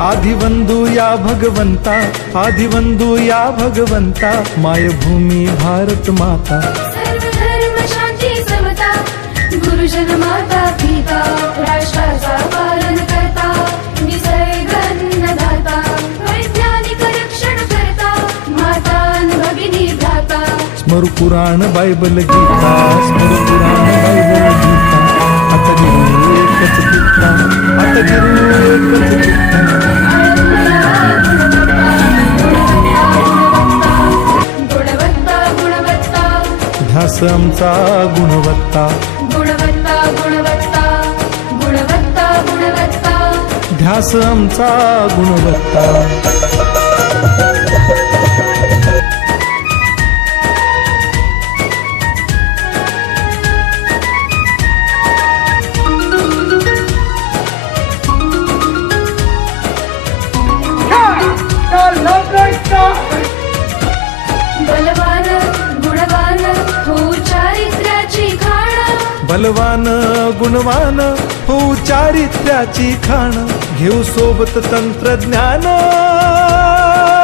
आदिवंदू या भगवंता, आदिवंदू या भगवंता, मायभूमी भारत माता. सर्व धर्म शांती समता, गुरुजन माता पिता, राष्ट्राचा पालन करता, निसर्ग अन्नदाता, वैज्ञानिक रक्षण करता, माता भगिनी भ्राता. स्मरू पुराण बायबल गीता, स्मरू पुराण बायबल गीता. आता गिरू एकच गीता, आता गिरू एकच गीता. गुणवत्ता गुणवत्ता, ध्यास आमचा गुणवत्ता, गुणवत्ता गुणवत्ता, गुणवत्ता गुणवत्ता. ध्यास आमचा गुणवत्ता. बलवान गुणवान हो चारित्र्याची खाण, बलवान गुणवान हो चारित्र्याची खाण. घेऊ सोबत तंत्रज्ञान,